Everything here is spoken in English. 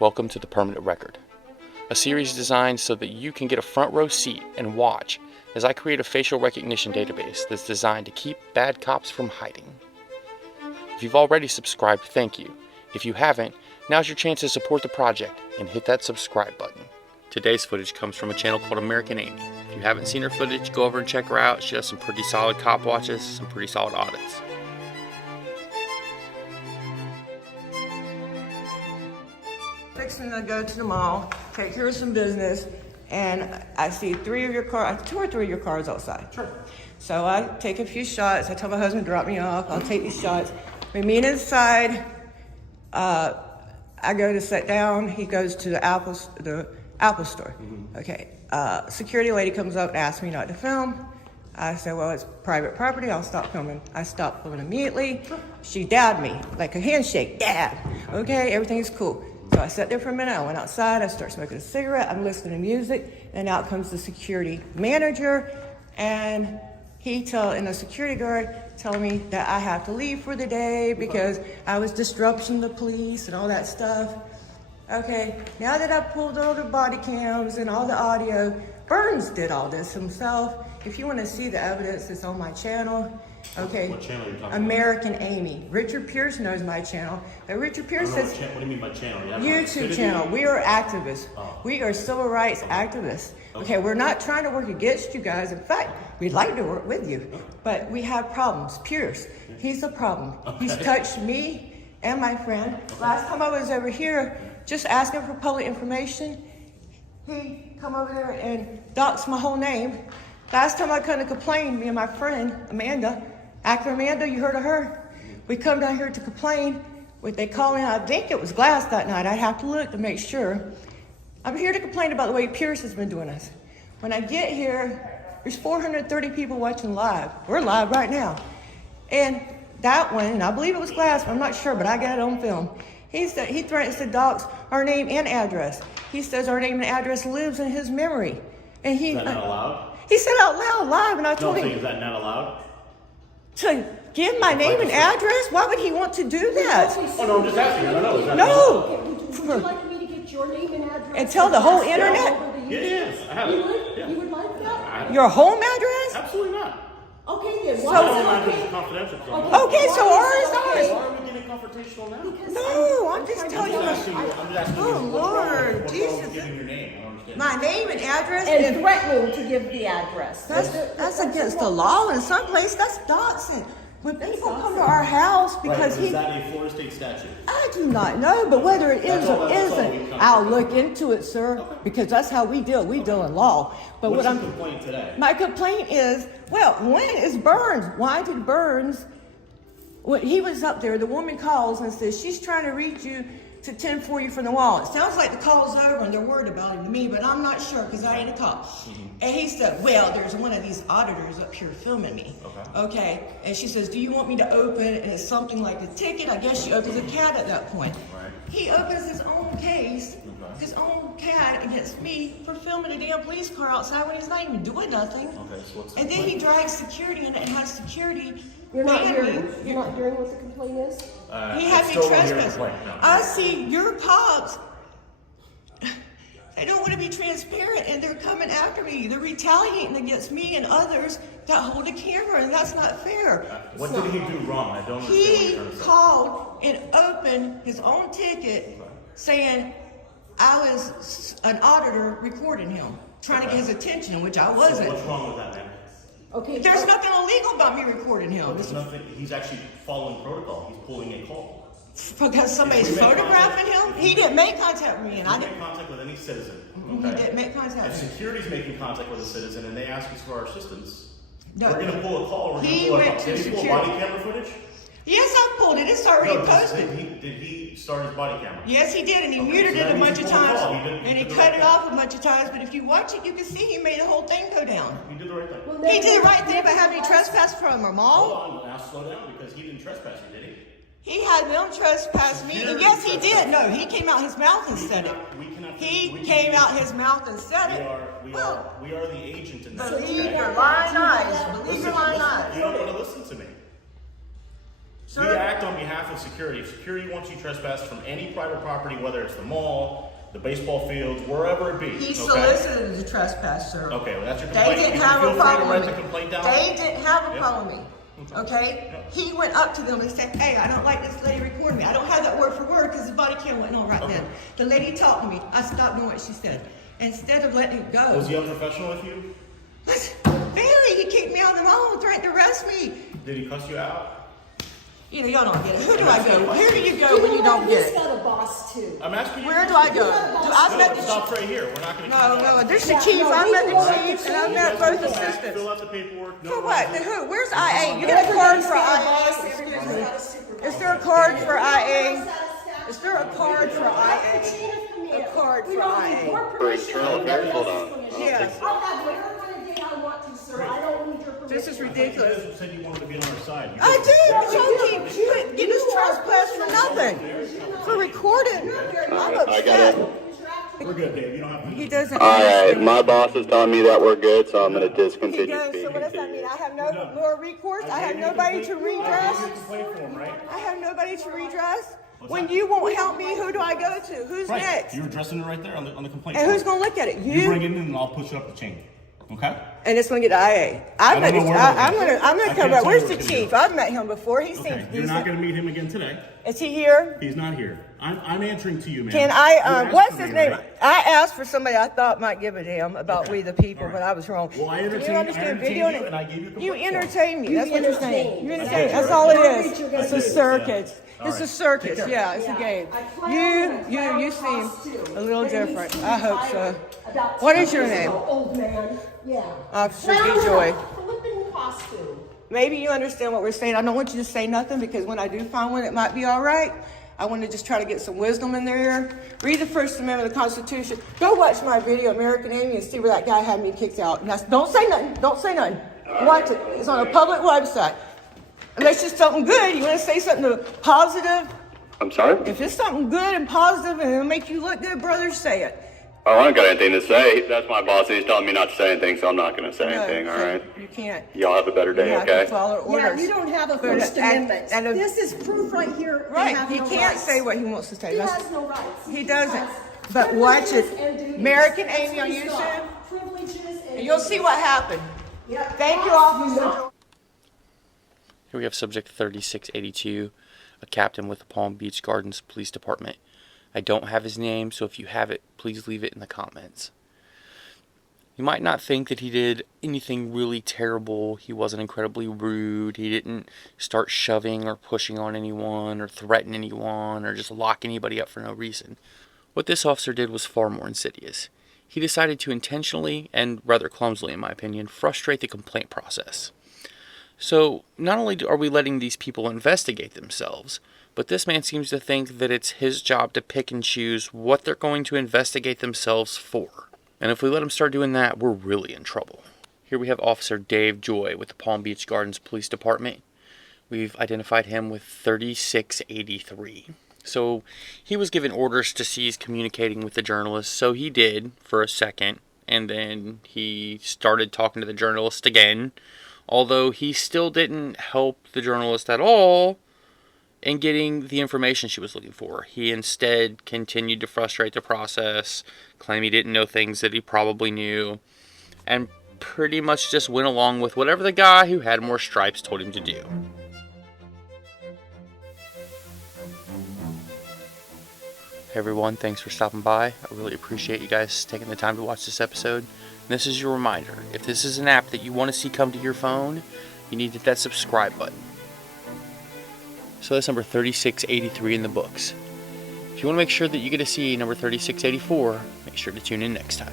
Welcome to The Permanent Record, a series designed so that you can get a front row seat and watch as I create a facial recognition database that's designed to keep bad cops from hiding. If you've already subscribed, thank you. If you haven't, now's your chance to support the project and hit that subscribe button. Today's footage comes from a channel called American Amy. If you haven't seen her footage, go over and check her out. She does some pretty solid cop watches, some pretty solid audits. Fixing to go to the mall, take care of some business, and I see two or three of your cars outside. Sure. So I take a few shots. I tell my husband, drop me off. I'll take these shots. We meet inside. I go to sit down. He goes to the Apple store. Mm-hmm. Okay. Security lady comes up and asks me not to film. I said, well, it's private property. I'll stop filming. I stopped filming immediately. Sure. She dabbed me like a handshake. Dab. Okay. Everything's cool. So I sat there for a minute, I went outside, I started smoking a cigarette, I'm listening to music, and out comes the security manager, and the security guard telling me that I have to leave for the day because I was disrupting the police and all that stuff. Okay, now that I pulled all the body cams and all the audio, Burns did all this himself. If you want to see the evidence, it's on my channel. Okay. What channel are you talking American about? Amy. Richard Pierce knows my channel. Richard Pierce says. What do you mean by channel? YouTube channel. We are activists. Oh. We are civil rights activists. Okay, we're not trying to work against you guys. In fact, we'd like to work with you, but we have problems. Pierce, he's a problem. Okay. He's touched me and my friend. Okay. Last time I was over here, just asking for public information, he come over there and doxed my whole name. Last time I couldn't complain, me and my friend, Amanda, actor Amanda, you heard of her? We come down here to complain. They call in, I think it was Glass that night. I'd have to look to make sure. I'm here to complain about the way Pierce has been doing us. When I get here, there's 430 people watching live. We're live right now. And that one, and I believe it was Glass, I'm not sure, but I got it on film. He threatens to dox our name and address. He says our name and address lives in his memory. And is that not allowed? He said out loud, live, and I told him. Is that not allowed? To give my name and address? Why would he want to do that? Oh, no, I'm just asking. I don't know. Is that no. Would you like me to get your name and address? And tell the whole internet? Yes, I have it. You would like that? Your home address? Absolutely not. Okay, then. Why is it confidential? Okay, so ours is ours. Why are we getting confrontational now? No, I'm just telling you. I'm just asking Oh, Lord, Jesus. Giving your name. My name and address? And threatening to give the address. That's against the law. In some place, that's doxing. When people come to our house because is that a Florida state statute? I do not know, but whether it is or isn't, I'll look into it, sir, because that's how we deal. We deal in law. But what's your complaint today? My complaint is, well, when is Burns? Why did Burns, when he was up there, the woman calls and says, she's trying to reach you to 10-4 you from the wall. It sounds like the call's over and they're worried about him to me, but I'm not sure because I ain't a cop. Mm-hmm. And he said, well, there's one of these auditors up here filming me. Okay. And she says, do you want me to open? And it's something like a ticket. I guess she opens a cat at that point. Right. He opens his own case, his own cat against me for filming a damn police car outside when he's not even doing nothing. Okay, so what's the complaint? Then he drags security in it and has security. You're not hearing what the complaint is? He had me trespass. No. I see your cops. They don't want to be transparent, and they're coming after me. They're retaliating against me and others that hold a camera, and that's not fair. What did he do wrong? I don't understand what you're trying to say. He called and opened his own ticket saying I was an auditor recording him, trying to get his attention, which I wasn't. So what's wrong with that, man? Okay. There's nothing illegal about me recording him. There's nothing. He's actually following protocol. He's pulling a call. Because somebody's photographing him? He didn't make contact with me. And I didn't make contact with any citizen. Okay? He didn't make contact with me. If security's making contact with a citizen and they ask us for our assistance, no. We're going to pull a call. We're he going went to to pull security. body camera footage? Yes, I pulled it. It's already posted. Did he start his body camera? Yes, he did, and he muted it a bunch of times. And he cut it off a bunch of times, but if you watch it, you can see he made the whole thing go down. He did the right thing. Well, he did the right thing by having me trespass from a mall. Hold on, now slow down, because he didn't trespass you, did he? He had them trespass me, and yes, he did. No, he came out his mouth and said it. He came out his mouth and said it. We are the agent in that. Believe your lying eyes. Believe your lying eyes. You don't want to listen to me. We act on behalf of security. If security wants you trespassed from any private property, whether it's the mall, the baseball fields, wherever it be. He solicited the trespass, sir. Okay, well that's your They complaint. didn't You have feel a free to problem write with the me. complaint down. They didn't have a Yeah. problem with me. Okay? Yeah. He went up to them and said, hey, I don't like this lady recording me. I don't have that word for word because the body cam went on right then. The lady talked to me. I stopped doing what she said. Instead of letting it go. Was he unprofessional with you? Very, he kicked me out of the mall and threatened to arrest me. Did he cuss you out? You know, y'all don't get it. Who do I go? Where do you go when you don't get He's it? got a boss too. I'm asking you. Where do I go? I met the Stop right here. We're not going to. No, this is the chief. I met the chief, and I met both assistants. Fill out the paperwork. For what? Who? Where's IA? You get a card for IA? Excuse me. Is there a card for IA? Is there a card for IA? A card for IA? For internal affairs? Hold on. Yes. I'll have whatever kind of day I want to, sir. I don't need your permission. This is You ridiculous. guys said you wanted to be on our side. You I did. did. But you keep getting us trespassed for nothing. For recording. I'm I got it. upset. We're good, Dave. You don't have to. He doesn't. Alright, my boss is telling me that we're good, so I'm gonna He discontinue does. So speaking what does to that you. mean? I have no more recourse. I have nobody to I gave redress. you a complaint form, right? I have nobody to redress. When you won't help me, who do I go to? Who's Right. next? You're addressing it right there on the complaint And form. who's gonna look at it? You bring You. it in and I'll push it up the chain. Okay? And it's gonna get to IA. I don't know where I'm we're gonna I come can't back. tell Where's you the what's gonna chief? do. I've met him before. He Okay. seems You're decent. not going to meet him again today. Is he here? He's not here. I'm answering to you, man. Can You I, asked what's for his me, name? right? I asked for somebody I thought might give a damn about Okay. we the people, All right. but I was wrong. Well, I Do entertained- you understand I entertained videoing you it? and I gave you a You complaint form. entertain me. That's what you're saying. entertain. You I entertain. did, That's right? all it Garbage is. you're gonna It's a do. circus. All It's a right. circus. Take care. Yeah, it's a game. You seem a little different. I hope so. What is your name? Old man. Yeah. Officer Clown D-Joy. Flipping costume. Maybe you understand what we're saying. I don't want you to say nothing because when I do find one that might be all right, I want to just try to get some wisdom in their ear. Read the First Amendment of the Constitution. Go watch my video, American Amy, and see where that guy had me kicked out. And don't say nothing. Don't say nothing. Watch it. It's on a public website. Unless it's something good, you want to say something positive. I'm sorry? If it's something good and positive and it'll make you look good, brother, say it. Oh, I ain't got anything to say. That's my boss, and he's telling me not to say anything, so I'm not gonna say No, anything, so alright? You can't. Y'all have a better You day, have to okay? follow Yeah, orders. you don't have a But, First Amendment. and This is proof right here. You Right, have he no can't rights. say what he wants to say. He That's- has no rights. He doesn't. has But watch privileges it. and duties. American That's Amy on what he's got. YouTube. Privileges and And you'll see what happened. Yep. Thank you, That's officer. Here we have subject 3682, a captain with the Palm Beach Gardens Police Department. I don't have his name, so if you have it, please leave it in the comments. You might not think that he did anything really terrible. He wasn't incredibly rude. He didn't start shoving or pushing on anyone or threaten anyone or just lock anybody up for no reason. What this officer did was far more insidious. He decided to intentionally, and rather clumsily in my opinion, frustrate the complaint process. So, not only are we letting these people investigate themselves, but this man seems to think that it's his job to pick and choose what they're going to investigate themselves for. And if we let him start doing that, we're really in trouble. Here we have Officer Dave Joy with the Palm Beach Gardens Police Department. We've identified him with 3683. So, he was given orders to cease communicating with the journalist, so he did for a second, and then he started talking to the journalist again, although he still didn't help the journalist at all in getting the information she was looking for. He instead continued to frustrate the process, claim he didn't know things that he probably knew, and pretty much just went along with whatever the guy who had more stripes told him to do. Hey everyone, thanks for stopping by. I really appreciate you guys taking the time to watch this episode. And this is your reminder, if this is an app that you want to see come to your phone, you need to hit that subscribe button. So that's number 3683 in the books. If you want to make sure that you get to see number 3684, make sure to tune in next time.